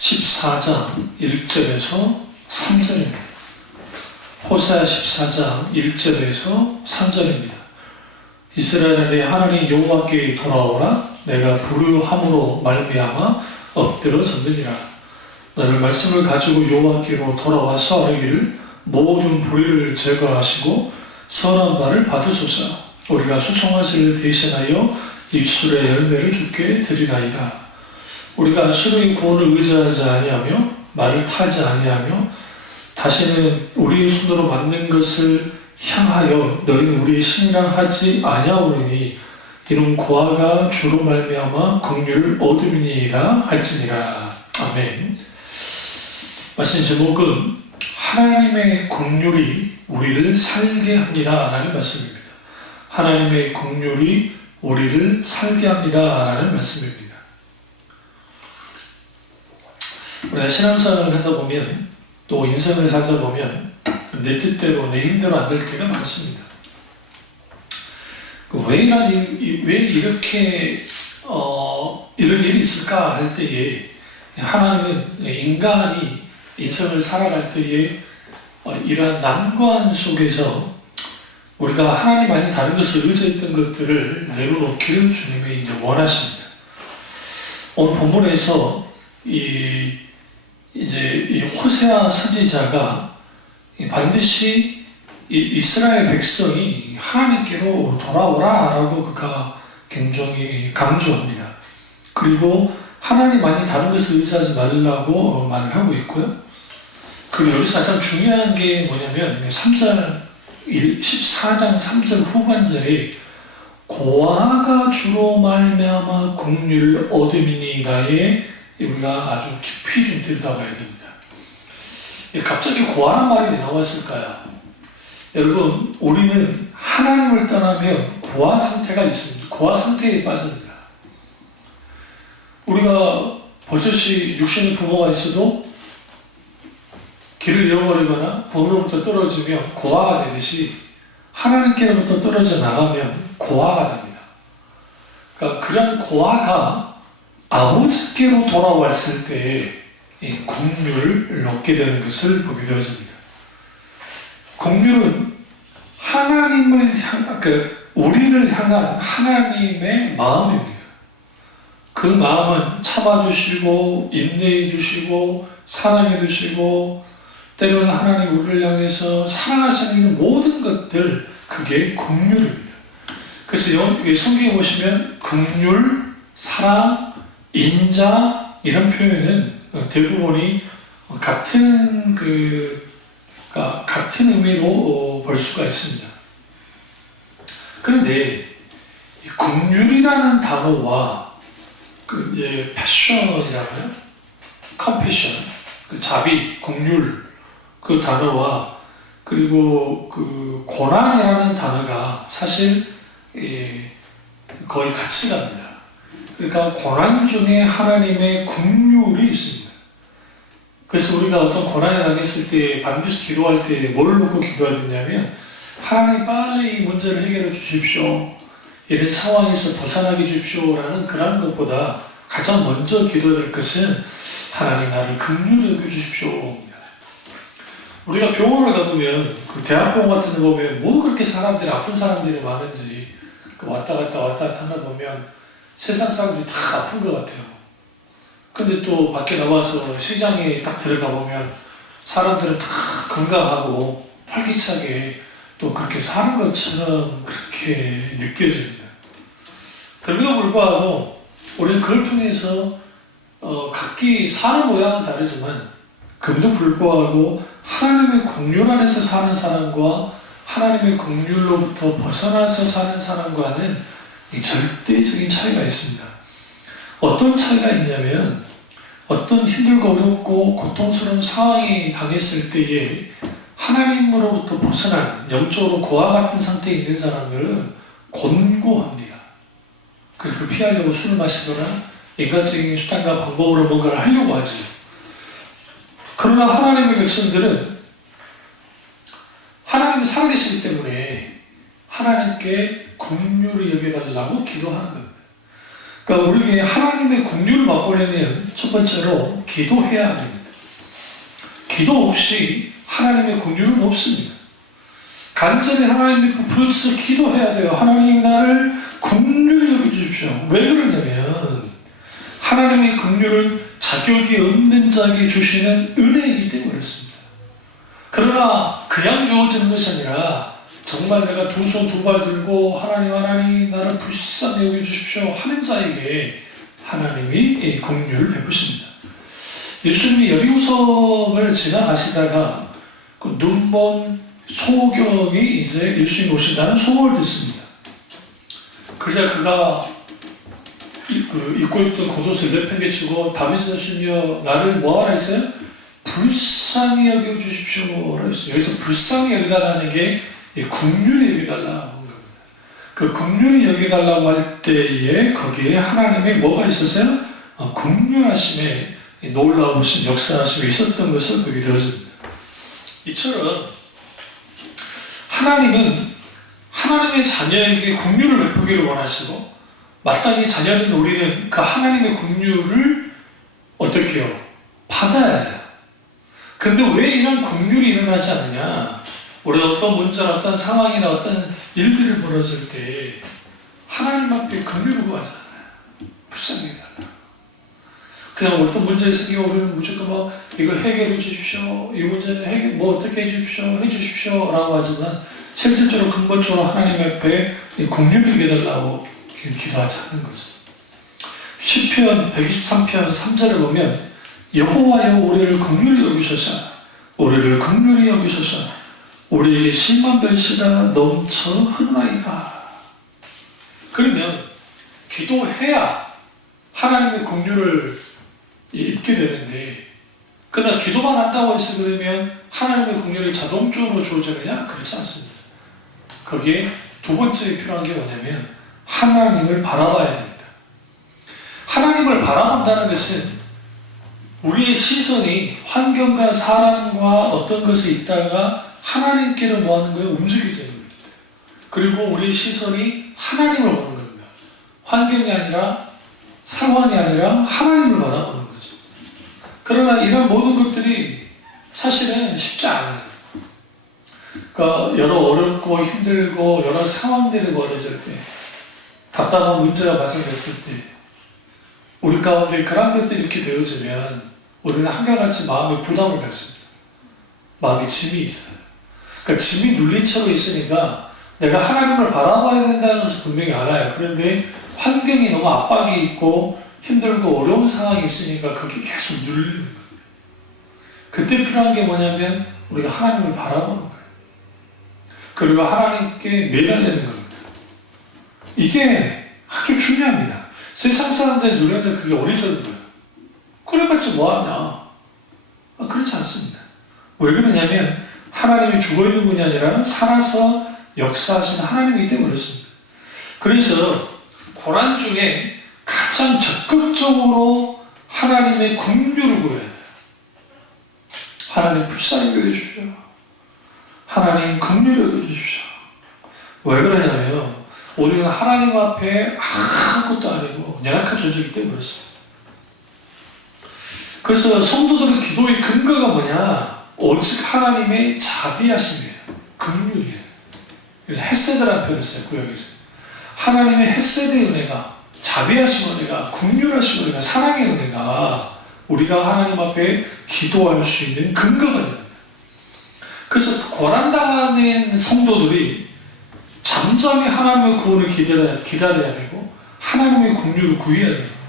14장 1절에서 3절입니다. 호세아 14장 1절에서 3절입니다. 이스라엘아 내 하나님 여호와께 돌아오라. 내가 불의함으로 말미암아 엎드려 섰느니라. 너는 말씀을 가지고 여호와께로 돌아와서 아뢰기를 모든 불의를 제거하시고 선한 말을 받으소서. 우리가 수송아지를 대신하여 입술의 열매를 주께 드리나이다. 우리가 아수르의 구원을 의지하지 아니하며 말을 타지 아니하며 다시는 우리의 손으로 만든 것을 향하여 너희는 우리의 신이라 하지 아니하오리니 이는 고아가 주로 말미암아 긍휼을 얻음이니이다 할지니라. 아멘. 말씀 제목은 하나님의 긍휼이 우리를 살게 합니다 라는 말씀입니다. 하나님의 긍휼이 우리를 살게 합니다 라는 말씀입니다. 우리가 신앙생활을 하다 보면 또 인생을 살다 보면 내 뜻대로 내 힘대로 안 될 때가 많습니다. 왜 이렇게 이런 일이 있을까 할 때에 하나님은 인간이 인생을 살아갈 때에 이러한 난관 속에서 우리가 하나님 아닌 다른 것을 의지했던 것들을 내려놓기를 주님이 이제 원하십니다. 오늘 본문에서 이 호세아 선지자가 반드시 이스라엘 백성이 하나님께로 돌아오라라고 그가 굉장히 강조합니다. 그리고 하나님 아닌 다른 것을 의지하지 말라고 말을 하고 있고요. 그리고 여기서 가장 중요한 게 뭐냐면 14장 3절 후반절에 고아가 주로 말미암아 긍휼을 얻음이니이다에 우리가 아주 깊이 좀 들여다봐야 됩니다. 갑자기 고아란 말이 왜 나왔을까요? 여러분, 우리는 하나님을 떠나면 고아 상태가 있습니다. 고아 상태에 빠집니다. 우리가 버젓이 육신의 부모가 있어도 길을 잃어버리거나 부모로부터 떨어지면 고아가 되듯이 하나님께로부터 떨어져 나가면 고아가 됩니다. 그러니까 그런 고아가 아버지께로 돌아왔을 때에 긍휼을 얻게 되는 것을 보게 되어집니다. 긍휼은 우리를 향한 하나님의 마음입니다. 그 마음은 참아주시고 인내해주시고 사랑해주시고 때로는 하나님 우리를 향해서 사랑하시는 모든 것들, 그게 긍휼입니다. 그래서 성경에 보시면 긍휼, 사랑, 인자 이런 표현은 대부분이 같은 의미로 볼 수가 있습니다. 그런데 이 긍휼이라는 단어와 이제 패션이라고요, 컴패션, 자비, 긍휼 그 단어와 그리고 고난이라는 단어가 사실 거의 같이 갑니다. 그러니까 고난 중에 하나님의 긍휼이 있습니다. 그래서 우리가 어떤 고난에 당했을 때 반드시 기도할 때 뭘 놓고 기도해야 되냐면 하나님 빨리 이 문제를 해결해 주십시오. 이런 상황에서 벗어나게 해주십시오 라는 그런 것보다 가장 먼저 기도해야 될 것은 하나님 나를 긍휼히 여겨주십시오. 우리가 병원을 가보면 대학병원 같은 데 보면 뭐 그렇게 아픈 사람들이 많은지 왔다 갔다 하나 보면 세상 사람들이 다 아픈 것 같아요. 근데 또 밖에 나와서 시장에 딱 들어가 보면 사람들은 다 건강하고 활기차게 또 그렇게 사는 것처럼 그렇게 느껴집니다. 그럼에도 불구하고 우리는 그걸 통해서 각기 사는 모양은 다르지만 그럼에도 불구하고 하나님의 긍휼 안에서 사는 사람과 하나님의 긍휼로부터 벗어나서 사는 사람과는 절대적인 차이가 있습니다. 어떤 차이가 있냐면 어떤 힘들고 어렵고 고통스러운 상황이 당했을 때에 하나님으로부터 벗어난 영적으로 고아 같은 상태에 있는 사람들은 곤고합니다. 그래서 그 피하려고 술을 마시거나 인간적인 수단과 방법으로 뭔가를 하려고 하지. 그러나 하나님의 백성들은 하나님이 살아계시기 때문에 하나님께 긍휼히 여겨달라고 기도하는 겁니다. 그러니까 우리에게 하나님의 긍휼을 맛보려면 첫 번째로 기도해야 합니다. 기도 없이 하나님의 긍휼은 없습니다. 간절히 하나님 불써 기도해야 돼요. 하나님 나를 긍휼히 여겨주십시오. 왜 그러냐면 하나님의 긍휼은 자격이 없는 자에게 주시는 은혜이기 때문에 그렇습니다. 그러나 그냥 주어지는 것이 아니라 정말 내가 두 손 두 발 들고 하나님 나를 불쌍히 여겨주십시오 하는 자에게 하나님이 긍휼을 베푸십니다. 예수님이 여리고성을 지나가시다가 그 눈먼 소경이 이제 예수님 오신다는 소문을 듣습니다. 그러자 그가 입고 있던 겉옷을 내팽개치고 다윗의 자손이여 나를 뭐하라 했어요? 불쌍히 여겨주십시오 라고 했어요. 여기서 불쌍히 여겨달라는 게 긍휼히 여겨달라고 한 겁니다. 그 긍휼히 여겨달라고 할 때에 거기에 하나님의 뭐가 있었어요? 긍휼하심에 놀라우신 역사하심이 있었던 것을 보게 되었습니다. 이처럼 하나님은 하나님의 자녀에게 긍휼을 베푸기를 원하시고 마땅히 자녀인 우리는 그 하나님의 긍휼을 어떻게 해요? 받아야 해요. 근데 왜 이런 긍휼이 일어나지 않느냐? 우리가 어떤 문제나 어떤 상황이나 어떤 일들이 벌어질 때 하나님 앞에 긍휼을 구하잖아요. 불쌍히 해달라. 그냥 어떤 문제 생기고 우리는 무조건 이거 해결해 주십시오. 이 문제는 해결, 어떻게 해 주십시오. 라고 하지만 실질적으로 근본적으로 하나님 앞에 긍휼을 해달라고 기도하지 않는 거죠. 시편 123편 3절을 보면 여호와여 우리를 긍휼히 여기소서 우리를 긍휼히 여기소서 우리에게 실만별시가 넘쳐 흐르나이다. 그러면 기도해야 하나님의 긍휼을 입게 되는데 그러나 기도만 한다고 해서 그러면 하나님의 긍휼이 자동적으로 주어지느냐? 그렇지 않습니다. 거기에 두 번째 필요한 게 뭐냐면 하나님을 바라봐야 됩니다. 하나님을 바라본다는 것은 우리의 시선이 환경과 사람과 어떤 것이 있다가 하나님께로 뭐하는 거예요? 움직이게 됩니다. 그리고 우리의 시선이 하나님을 보는 겁니다. 환경이 아니라 상황이 아니라 하나님을 바라보는 거죠. 그러나 이런 모든 것들이 사실은 쉽지 않아요. 그러니까 여러 어렵고 힘들고 여러 상황들이 벌어질 때 답답한 문제가 발생됐을 때 우리 가운데 그런 것들이 이렇게 되어지면 우리는 한결같이 마음에 부담을 갖습니다. 마음에 짐이 있어요. 그러니까 짐이 눌린 채로 있으니까 내가 하나님을 바라봐야 된다는 것을 분명히 알아요. 그런데 환경이 너무 압박이 있고 힘들고 어려운 상황이 있으니까 그게 계속 눌리는 거예요. 그때 필요한 게 뭐냐면 우리가 하나님을 바라보는 거예요. 그리고 하나님께 매달리는 겁니다. 이게 아주 중요합니다. 세상 사람들의 눈에는 그게 어리석은 거예요. 그래봤자 뭐하냐? 그렇지 않습니다. 왜 그러냐면 하나님이 죽어있는 분이 아니라 살아서 역사하시는 하나님이기 때문에 그렇습니다. 그래서 고난 중에 가장 적극적으로 하나님의 긍휼을 구해야 돼요. 하나님 불쌍히 여겨주십시오. 하나님 긍휼히 여겨주십시오. 왜 그러냐면 우리는 하나님 앞에 아무것도 아니고 연약한 존재이기 때문에 그렇습니다. 그래서 성도들의 기도의 근거가 뭐냐? 오직 하나님의 자비하심이에요. 긍휼이에요. 헤세드라는 표현을 써요. 구약에서. 하나님의 헤세드의 은혜가, 자비하심 은혜가, 긍휼하심 은혜가, 사랑의 은혜가 우리가 하나님 앞에 기도할 수 있는 근거가 됩니다. 그래서 고난당하는 성도들이 잠잠히 하나님의 구원을 기다려야 되고 하나님의 긍휼을 구해야 됩니다.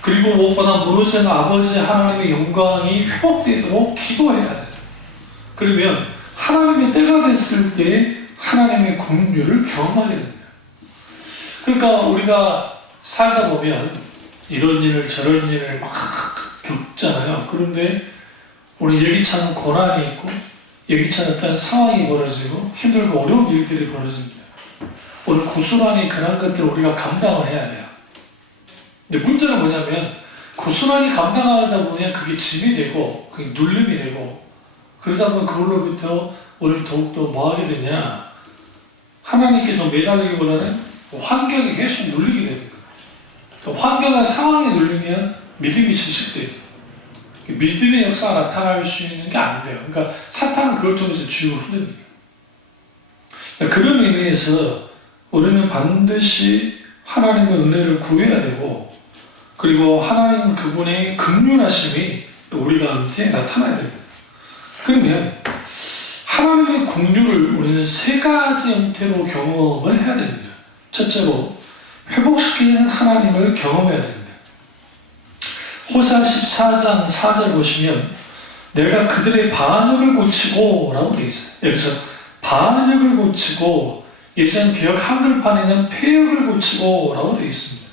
그리고 무엇보다 무너진 아버지 하나님의 영광이 회복되도록 기도해야 돼요. 그러면 하나님의 때가 됐을 때 하나님의 긍휼을 경험하게 됩니다. 그러니까 우리가 살다 보면 이런 일을 저런 일을 막 겪잖아요. 그런데 우리 여기치 않은 고난이 있고 여기치 않은 어떤 상황이 벌어지고 힘들고 어려운 일들이 벌어집니다. 오늘 고스란히 그런 것들을 우리가 감당을 해야 돼요. 근데 문제는 뭐냐면 고스란히 감당하다 보면 그게 짐이 되고 그게 눌림이 되고 그러다 보면 그걸로부터 우리는 더욱더 뭐하게 되냐 하나님께 더 매달리기보다는 환경이 계속 눌리게 되는 거예요. 또 환경과 상황에 눌리면 믿음이 질식되죠. 믿음의 역사가 나타날 수 있는 게 안 돼요. 그러니까 사탄은 그걸 통해서 주역을 흔듭니다. 그런 의미에서 우리는 반드시 하나님의 은혜를 구해야 되고, 그리고 하나님 그분의 긍휼하심이 우리 가운데 나타나야 됩니다. 그러면 하나님의 긍휼을 우리는 세 가지 형태로 경험을 해야 됩니다. 첫째로 회복시키는 하나님을 경험해야 됩니다. 호세아 14장 4절 보시면 내가 그들의 반역을 고치고 라고 되어 있어요. 여기서 반역을 고치고, 예전 개역 한글판에는 폐역을 고치고 라고 되어 있습니다.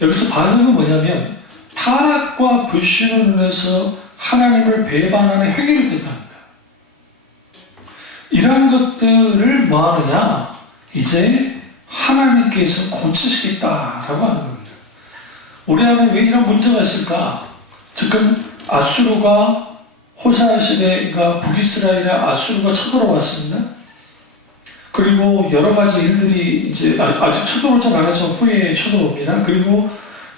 여기서 반역은 뭐냐면 타락과 불신을 인해서 하나님을 배반하는 행위를 뜻합니다. 이러한 것들을 뭐 하느냐? 이제 하나님께서 고치시겠다라고 하는 겁니다. 우리 안에 왜 이런 문제가 있을까? 지금 아수르가 호세아 시대가 북이스라엘의 아수르가 쳐들어왔습니다. 그리고 여러 가지 일들이 이제 아직 쳐들어오지 않아서 후에 쳐들어옵니다. 그리고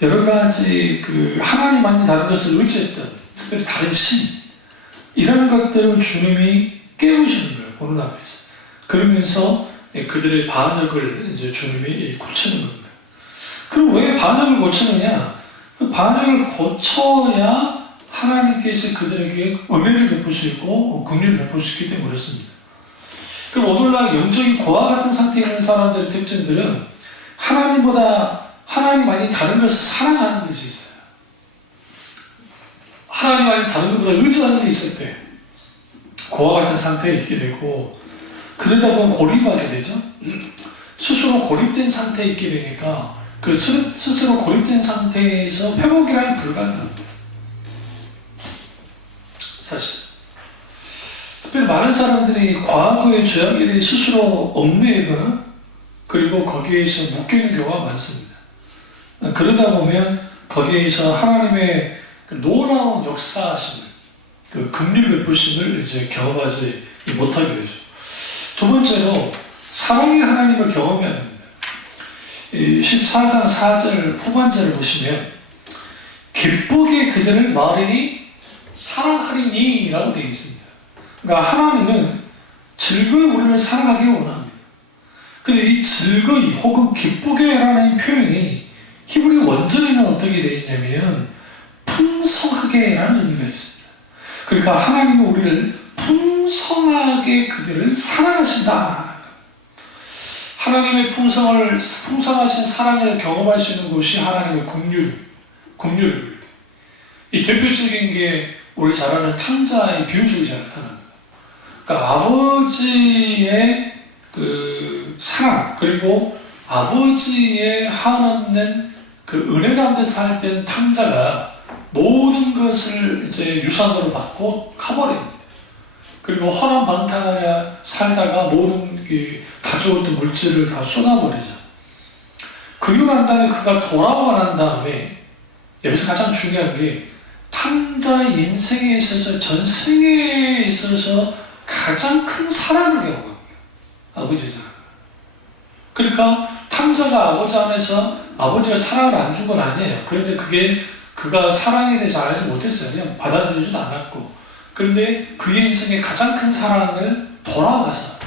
여러 가지 하나님만이 다른 것을 의지했던, 특별히 다른 신, 이런 것들을 주님이 깨우시는 거예요, 보는 앞에서. 그러면서 그들의 반역을 이제 주님이 고치는 겁니다. 그럼 왜 반역을 고치느냐? 그 반역을 고쳐야 하나님께서 그들에게 은혜를 베풀 수 있고 긍휼을 베풀 수 있기 때문에 그렇습니다. 그럼 오늘날 영적인 고아 같은 상태에 있는 사람들의 특징들은 하나님보다 하나님 아닌 다른 것을 사랑하는 것이 있어요. 하나님 아닌 다른 것보다 의지하는 게 있을 때 고아 같은 상태에 있게 되고, 그러다 보면 고립하게 되죠. 스스로 고립된 상태에 있게 되니까 그 스스로 고립된 상태에서 회복이라는 불가능합니다. 사실 특별히 많은 사람들이 과거의 죄악에 대해 스스로 얽매이거나 그리고 거기에서 묶여있는 경우가 많습니다. 그러다 보면 거기에서 하나님의 놀라운 역사하심을, 그 긍휼 베푸심을 이제 경험하지 못하게 되죠. 두 번째로 사랑의 하나님을 경험해야 됩니다. 14장 4절 후반절을 보시면 기쁘게 그들을 말하니 사랑하리니 라고 되어 있습니다. 그러니까 하나님은 즐거이 우리를 사랑하기 원합니다. 근데 이 즐거이 혹은 기쁘게 라는 표현이 히브리 원전에는 어떻게 되어 있냐면 풍성하게 라는 의미가 있습니다. 그러니까 하나님은 우리를 풍성하게 그들을 사랑하신다. 하나님의 풍성하신 사랑을 경험할 수 있는 곳이 하나님의 긍휼입니다. 이 대표적인 게 우리 잘 아는 탕자의 비유적이 잘 나타납니다. 그러니까 아버지의 그 사랑, 그리고 아버지의 한없는 그 은혜 가운데 살 때 탕자가 모든 것을 이제 유산으로 받고 가버립니다. 그리고 허랑방탕하게 살다가 모든 가져왔던 물질을 다 쏟아버리죠. 그리고 난 다음에 그가 돌아오고 난 다음에, 여기서 가장 중요한 게 탕자의 인생에 있어서, 전생에 있어서 가장 큰 사랑을 경험합니다. 아버지 사랑. 그러니까 탕자가 아버지 안에서 아버지가 사랑을 안 준 건 아니에요. 그런데 그게 그가 사랑에 대해서 알지 못했어요. 그냥 받아들이지도 않았고. 그런데 그의 인생의 가장 큰 사랑을 돌아와서,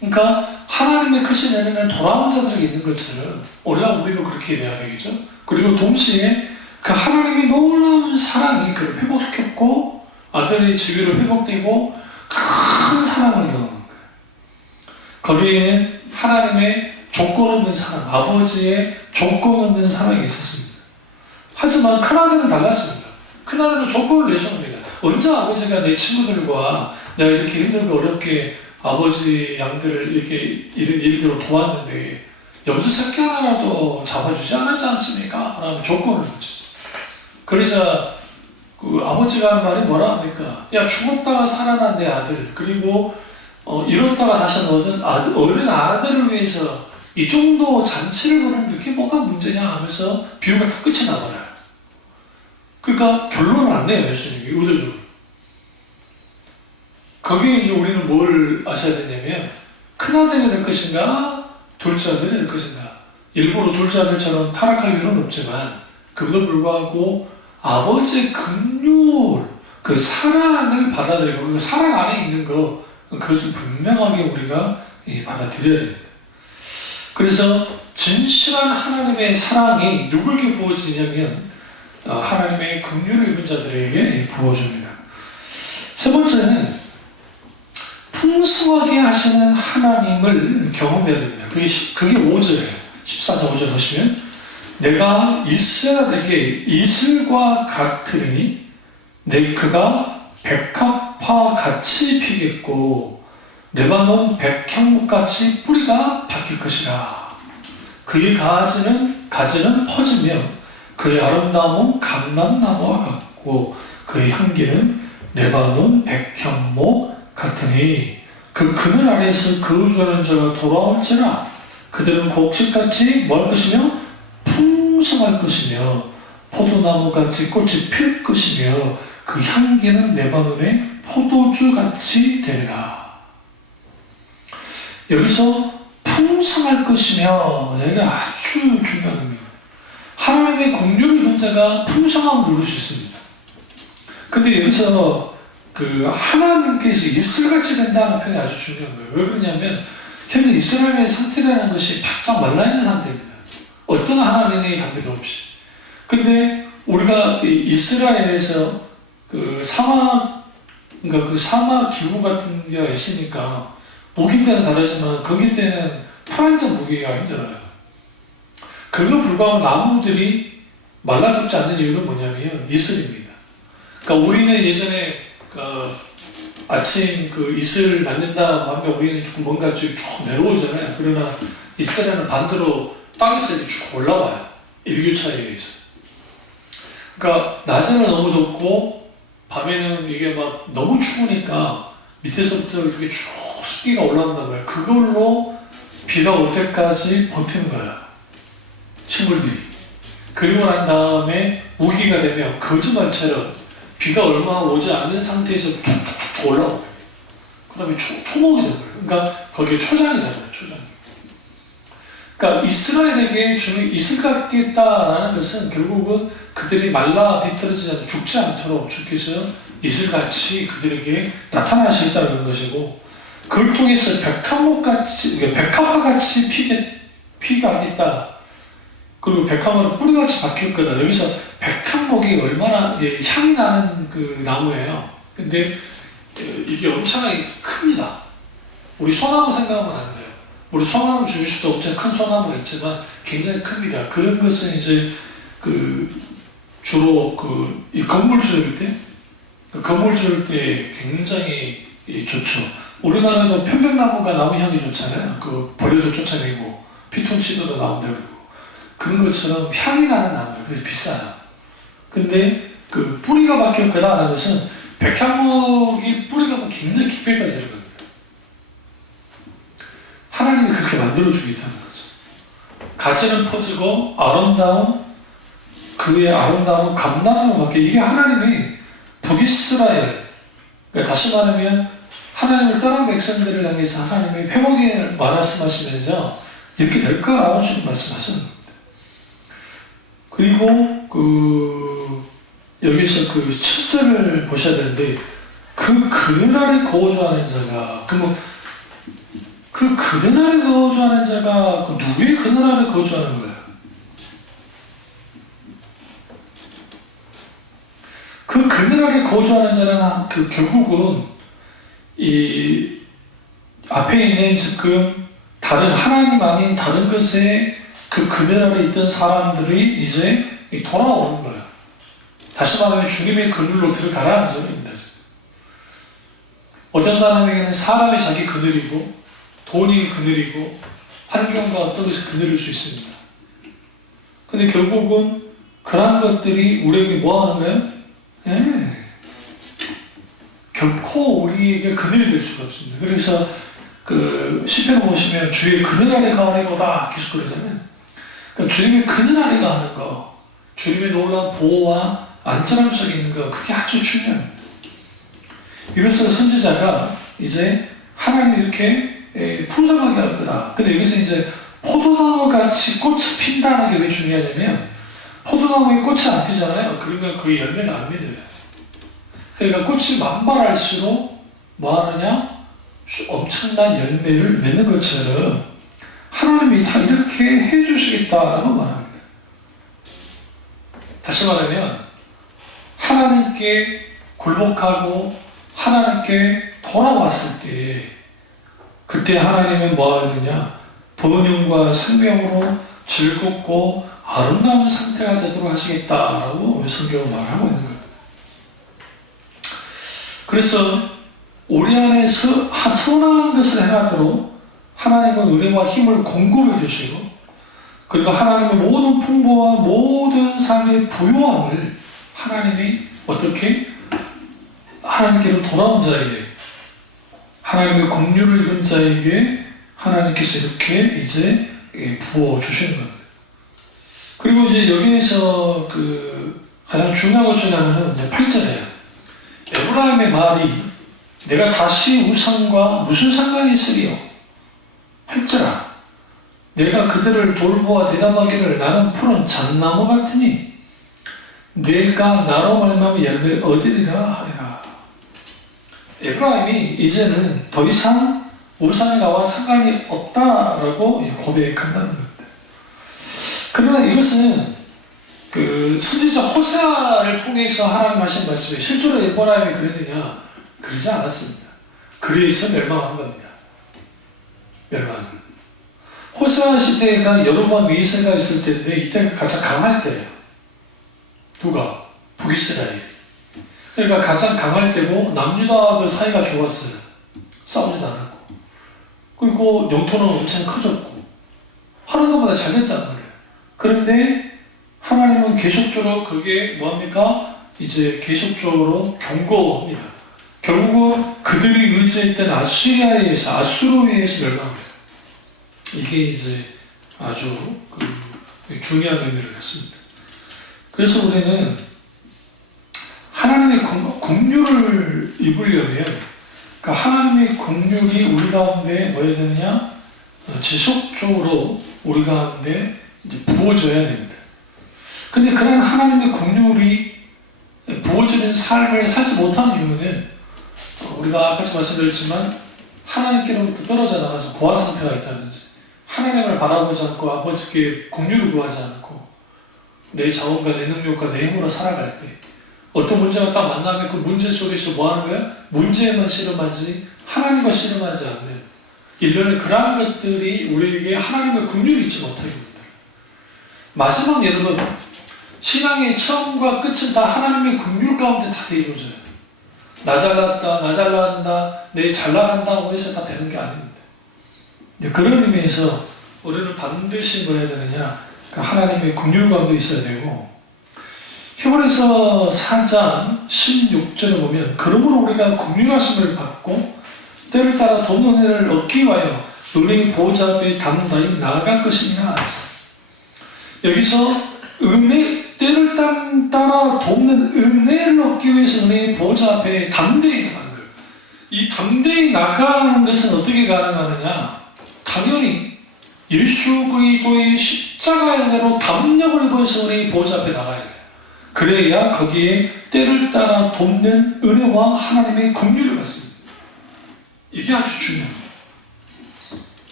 그러니까 하나님의 크신 은혜는 돌아온 자들이 있는 것처럼 오늘날 우리도 그렇게 돼야 되겠죠. 그리고 동시에 그 하나님의 놀라운 사랑이 그를 회복시켰고 아들의 지위로 회복되고 큰 사랑을 경험한 거예요. 거기에는 하나님의 조건 없는 사랑, 아버지의 조건 없는 사랑이 있었습니다. 하지만 큰아들은 달랐습니다. 큰아들은 조건을 내줍니다. 언제 아버지가 내 친구들과 내가 이렇게 힘들고 어렵게 아버지 양들을 이렇게 이런 일들로 도왔는데 염소 새끼 하나라도 잡아주지 않았지 않습니까? 라는 조건을 붙이죠. 그러자 그 아버지가 하는 말이 뭐라 합니까? 야, 죽었다가 살아난 내 아들, 그리고 잃었다가 다시 얻은 어린 아들을 위해서 이 정도 잔치를 벌이는 게 뭐가 문제냐 하면서 비유가 다 끝이 나버려요. 그러니까 결론을 안 내요, 예수님이 의도적으로. 거기에 이제 우리는 뭘 아셔야 되냐면, 큰아들이 될 것인가, 둘째 아들이 될 것인가. 일부러 둘째 아들처럼 타락할 이유는 없지만 그럼에도 불구하고 아버지의 긍휼, 그 사랑을 받아들이고 그 사랑 안에 있는 것, 그것을 분명하게 우리가 받아들여야 됩니다. 그래서 진실한 하나님의 사랑이 누구에게 부어지냐면 하나님의 긍휼을 입은 자들에게 부어줍니다. 세 번째는 풍성하게 하시는 하나님을 경험해야 됩니다. 그게 5절이에요. 14절 5절 보시면 내가 이스라엘에게 이슬과 같으니 그가 백합화 같이 피겠고 레바논 백향목같이 뿌리가 박힐 것이라. 그의 가지는 퍼지며 그의 아름다움은 감람나무와 같고 그의 향기는 레바논 백향목 같으니 그 그늘 아래에서 거주하는 자가 돌아올지라. 그들은 곡식같이 뭘 것이며 풍성할 것이며 포도나무같이 꽃이 필 것이며 그 향기는 레바논의 포도주같이 되리라. 여기서 풍성할 것이며 여기가 아주 중요한 의미입니다. 하나님의 긍휼을 입은 자가 풍성함을 누릴 수 있습니다. 근데 여기서 하나님께서 이슬같이 된다는 표현이 아주 중요한 거예요. 왜 그러냐면 현재 이스라엘의 상태라는 것이 바짝 말라있는 상태입니다. 어떤 하나님의 관계도 없이. 근데 우리가 이스라엘에서 사막 기후 같은 데가 있으니까 무기 때는 다르지만 거기 때는 풀 한 점 무기가 힘들어요. 그걸로 불구하고 나무들이 말라 죽지 않는 이유는 뭐냐면 이슬입니다. 그러니까 우리는 예전에 아침 이슬 맞는다 하면 우리는 조금 뭔가 쭉 내려오잖아요. 그러나 이스라엘은 반대로 땅에서 쭉 올라와요. 일교차에 의해서. 그러니까 낮에는 너무 덥고 밤에는 이게 막 너무 추우니까 밑에서부터 이렇게 쭉 습기가 올라온단 말이에요. 그걸로 비가 올 때까지 버티는 거야. 식물들이. 그리고 난 다음에 우기가 되면 거짓말처럼 비가 얼마 오지 않는 상태에서 쭉쭉쭉 올라오고 그 다음에 초목이 되는 거예요. 그러니까 거기에 초장이 되는 거예요. 초장이. 그러니까 이스라엘에게 주는 이슬 같겠다라는 것은 결국은 그들이 말라 비틀어지지 않고 죽지 않도록 주께서 이슬같이 그들에게 나타나시겠다는 것이고 그걸 통해서 백합화같이 피겠다. 그리고 백합화는 뿌리같이 박힐 거다. 여기서 백향목이 얼마나 향이 나는 나무예요. 근데 이게 엄청나게 큽니다. 우리 소나무 생각하면 안 돼요. 우리 소나무 중일 수도 없지만 큰 소나무가 있지만 굉장히 큽니다. 그런 것은 이제 주로 이 건물 지을 때 굉장히 좋죠. 우리나라도 편백나무가 나무 향이 좋잖아요. 벌레도 쫓아내고 피톤치드도 나온다고 그런 것처럼 향이 나는 나무예요. 그래서 비싸요. 근데 뿌리가 박힐 거다라는 것은 백향목이 뿌리가 굉장히 깊게까지 들어갑니다. 하나님이 그렇게 만들어주겠다는 거죠. 가지는 퍼지고 그의 아름다운 감람나무 같게 이게 하나님이 북이스라엘 그러니까 다시 말하면 하나님을 떠난 백성들을 향해서 하나님이 회복에 말씀하시면서 이렇게 될 거라고 지금 말씀하시는 겁니다. 그리고 여기서 7절을 보셔야 되는데 그늘 아래 거주하는 자가 그늘 아래 거주하는 자가 누구의 그늘 아래 거주하는 거예요? 그 그늘 아래 거주하는 자는 결국은 이 앞에 있는 지금 다른 하나님 아닌 다른 것에 그늘 아래 있던 사람들이 이제 돌아오는 거예요. 다시 말하면 주님의 그늘로 들어가라는 소리입니다. 어떤 사람에게는 사람이 자기 그늘이고 돈이 그늘이고 환경과 어떤 것이 그늘일 수 있습니다. 근데 결국은 그러한 것들이 우리에게 뭐 하는 거예요? 결코 우리에게 그늘이 될 수가 없습니다. 그래서 시편 보시면 주의 그늘 아래 가리로다 계속 그러잖아요. 그러니까 주님의 그늘 아래가 하는 거, 주님의 놀라운 보호와 안전함 속에 있는 거, 그게 아주 중요합니다. 이래서 선지자가 이제 하나님이 이렇게 풍성하게 할 거다. 근데 여기서 이제 포도나무 같이 꽃이 핀다는 게 왜 중요하냐면 포도나무에 꽃이 안 피잖아요. 그러면 그 열매가 안 맺어요. 그러니까 꽃이 만발할수록 뭐 하느냐? 엄청난 열매를 맺는 것처럼 하나님이 다 이렇게 해주시겠다라고 말합니다. 다시 말하면 하나님께 굴복하고 하나님께 돌아왔을 때 그때 하나님은 뭐 하느냐? 번영과 생명으로 즐겁고 아름다운 상태가 되도록 하시겠다라고 성경은 말하고 있는 거예요. 그래서 우리 안에 선한 것을 행하도록 하나님은 은혜와 힘을 공급해 주시고 그리고 하나님의 모든 풍부와 모든 삶의 부요함을 하나님이 어떻게 하나님께로 돌아온 자에게 하나님의 긍휼을 입은 자에게 하나님께서 이렇게 이제 부어 주시는 겁니다. 그리고 이제 여기에서 가장 중요한 것 중에 하나는 이제 8절이에요. 에브라임의 말이 내가 다시 우상과 무슨 상관이 있으리요? 8절아 내가 그들을 돌보아 대담하기를 나는 푸른 잣나무 같으니 내가 나로 말미암아 열매를 얻으리라 하리라. 에브라임이 이제는 더 이상 우상에 나와 상관이 없다라고 고백한다는 겁니다. 그러나 이것은 선지자 호세아를 통해서 하나님 하신 말씀이 실제로 에브라임이 그랬느냐? 그러지 않았습니다. 그래서 멸망한 겁니다. 멸망. 호세아 시대가 여로보암 2세가 있을 때인데 이때가 가장 강할 때예요. 누가? 북이스라엘. 그러니까 가장 강할 때고 남유다와 그 사이가 좋았어요. 싸우지도 않았고. 그리고 영토는 엄청 커졌고 하는 것보다 잘 됐단 말이에요. 그런데 하나님은 계속적으로 그게 뭐합니까? 이제 계속적으로 경고합니다. 결국 그들이 의지했던 아수로에 의해서 멸망을 해요. 이게 이제 아주 중요한 의미를 갖습니다. 그래서 우리는 하나님의 긍휼을 입으려면 그러니까 하나님의 긍휼이 우리 가운데 뭐 해야 되느냐? 지속적으로 우리 가운데 이제 부어져야 됩니다. 근데 그런 하나님의 긍휼이 부어지는 삶을 살지 못하는 이유는 우리가 아까 말씀드렸지만 하나님께로부터 떨어져 나가서 고아 상태가 있다든지 하나님을 바라보지 않고 아버지께 긍휼을 구하지 않고 내 자원과 내 능력과 내 힘으로 살아갈 때 어떤 문제가 딱 만나면 그 문제 속에서 뭐 하는 거야? 문제에만 씨름하지 하나님과 씨름하지 않는 일련의 그러한 것들이 우리에게 하나님의 긍휼을 잊지 못하게 합니다. 마지막 여러분 신앙의 처음과 끝은 다 하나님의 긍휼 가운데 다 이루어져요. 나 잘났다, 나 잘난다, 내 잘나간다고 해서 다 되는 게 아닙니다. 그런 의미에서 우리는 반드시 뭐 해야 되느냐? 하나님의 긍휼 가운데 있어야 되고 히브리서 4장 16절에 보면 그러므로 우리가 긍휼하심을 받고 때를 따라 돕는 은혜를 얻기 위하여 너희 보호자 앞에 당당히 나아갈 것이니라. 여기서 때를 따라 돕는 은혜를 얻기 위해서 너희 보호자 앞에 담대히 나가는 거예요. 이 담대히 나가는 것은 어떻게 가능하느냐? 당연히 예수 그리스도의 십자가의 은혜로 담력을 입어서 우리 보호자 앞에 나가야 돼요. 그래야 거기에 때를 따라 돕는 은혜와 하나님의 긍휼을 받습니다. 이게 아주 중요합니다.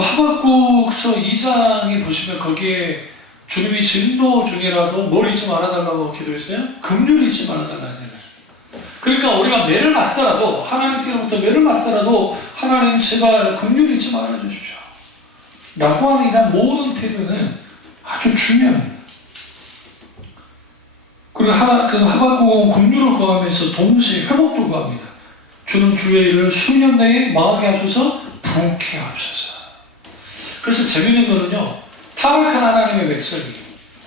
하박국서 2장에 보시면 거기에 주님이 진도 중이라도 뭘 잊지 말아달라고 기도했어요? 긍휼을 잊지 말아달라 하잖아요. 그러니까 우리가 매를 맞더라도 하나님께로부터 매를 맞더라도 하나님 제발 긍휼을 잊지 말아 주십시오 라고 하는 이런 모든 태도는 아주 중요합니다. 그리고 하박국은 긍휼을 구하면서 동시에 회복도 구합니다. 주는 주의 일을 수년 내에 망하게 하셔서 부흥케 하옵소서. 그래서 재밌는 거는요, 타락한 하나님의 백성이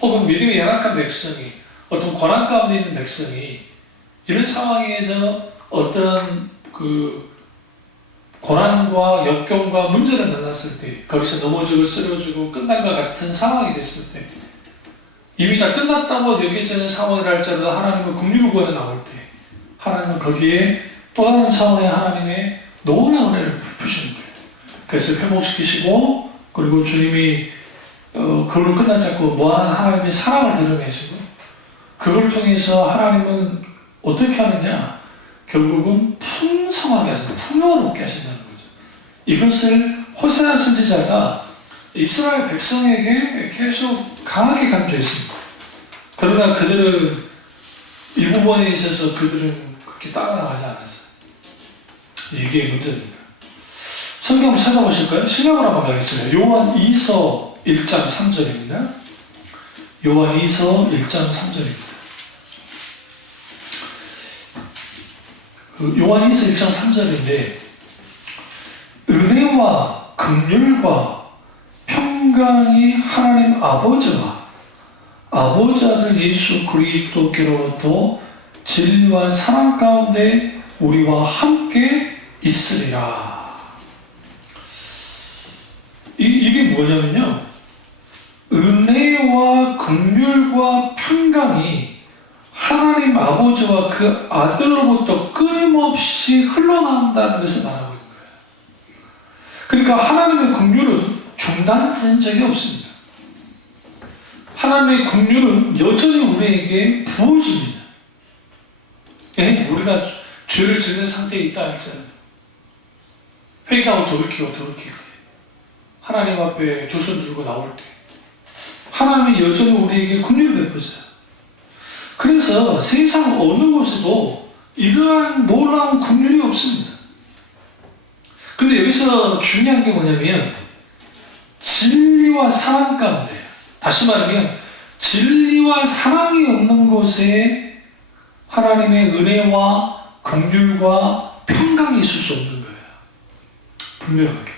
혹은 믿음이 연약한 백성이 어떤 고난 가운데 있는 백성이 이런 상황에서 어떤 고난과 역경과 문제를 만났을 때 거기서 넘어지고 쓰러지고 끝난 것 같은 상황이 됐을 때 이미 다 끝났다고 여겨지는 상황이라 할지라도 하나님은 긍휼을 구하여 나올 때 하나님은 거기에 또 다른 차원의 하나님의 놀라운 은혜를 베푸시는 거예요. 그래서 회복시키시고, 그리고 주님이 그걸로 끝나지 않고 무한 하나님의 사랑을 드러내시고, 그걸 통해서 하나님은 어떻게 하느냐? 결국은 풍성하게 하신다, 풍요롭게 하신다는 거죠. 이것을 호세아 선지자가 이스라엘 백성에게 계속 강하게 강조했습니다. 그러나 그들은 일부분에 있어서 그들은 그렇게 따라나가지 않았어요. 이게 문제입니다. 성경 한번 찾아보실까요? 신약으로 한번 가겠습니다. 요한 2서 1장 3절입니다. 요한 2서 1장 3절입니다. 요한 2서 1장 3절인데, 은혜와 긍휼과 평강이 하나님 아버지와 아버지 아들 예수 그리스도께로부터 진리와 사랑 가운데 우리와 함께 있으리라. 이게 뭐냐면요, 은혜와 긍휼과 평강이 하나님 아버지와 그 아들로부터 끊임없이 흘러나온다는 것을 말하고 있는 거예요. 그러니까 하나님의 긍휼은 중단된 적이 없습니다. 하나님의 긍휼은 여전히 우리에게 부어집니다. 우리가 죄를 짓는 상태에 있다 할지라도 회개하고 돌이키고 하나님 앞에 두 손 들고 나올 때 하나님이 여전히 우리에게 긍휼을 베푸세요. 그래서 세상 어느 곳에도 이러한 놀라운 긍휼이 없습니다. 근데 여기서 중요한 게 뭐냐면 진리와 사랑 가운데, 다시 말하면 진리와 사랑이 없는 곳에 하나님의 은혜와 긍휼과 평강이 있을 수 없는 거예요. 분명하게.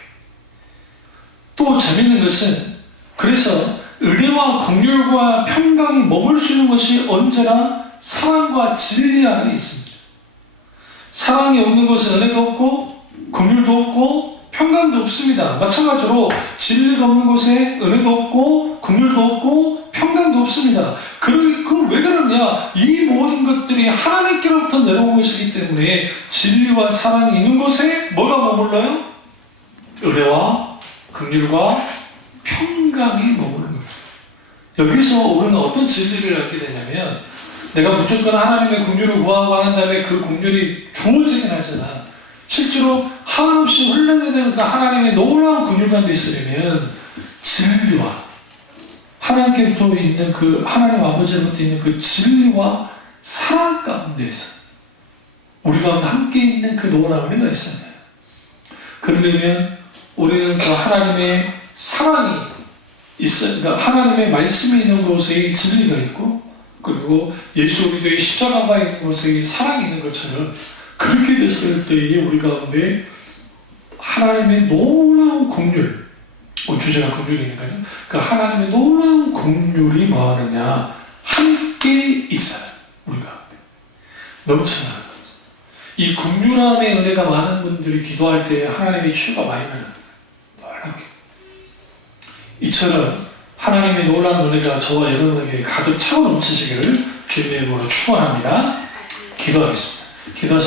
또 재밌는 것은, 그래서 은혜와 긍휼과 평강이 머물 수 있는 것이 언제나 사랑과 진리 안에 있습니다. 사랑이 없는 곳은 은혜가 없고 긍휼도 없고 평강도 없습니다. 마찬가지로 진리가 없는 곳에 은혜도 없고 긍휼도 없고 평강도 없습니다. 그럼 왜 그러냐? 이 모든 것들이 하나님께로부터 내려온 것이기 때문에 진리와 사랑이 있는 곳에 뭐가 머물러요? 은혜와 긍휼과 평강이 머무는 거예요. 여기서 우리는 어떤 진리를 갖게 되냐면, 내가 무조건 하나님의 긍휼을 구하고 한 다음에 그 긍휼이 주어지긴 하지만 실제로 한없이 흘러내리는 그 하나님의 놀라운 긍휼 가운데 있으려면 진리와 하나님께부터 있는 그 하나님 아버지로부터 있는 그 진리와 사랑 가운데에서 우리 가운데 함께 있는 그 놀라운 은혜가 있어야 돼요. 그러려면 우리는 그 하나님의 사랑이 있어요. 그러니까 하나님의 말씀이 있는 곳에 진리가 있고, 그리고 예수 그리스도의 십자가가 있는 곳에 사랑이 있는 것처럼, 그렇게 됐을 때에 우리 가운데 하나님의 놀라운 긍휼, 주제가 긍휼이니까요. 그 하나님의 놀라운 긍휼이 뭐 하느냐? 함께 있어요. 우리 가운데. 넘쳐나는 거죠. 이 긍휼 안에 은혜가 많은 분들이 기도할 때 하나님의 치유가 많이 나는 거예요. 놀랍게. 이처럼 하나님의 놀라운 은혜가 저와 여러분에게 가득 차고 넘치시기를 주님의 이름으로 축원합니다. 기도하겠습니다. 기도하시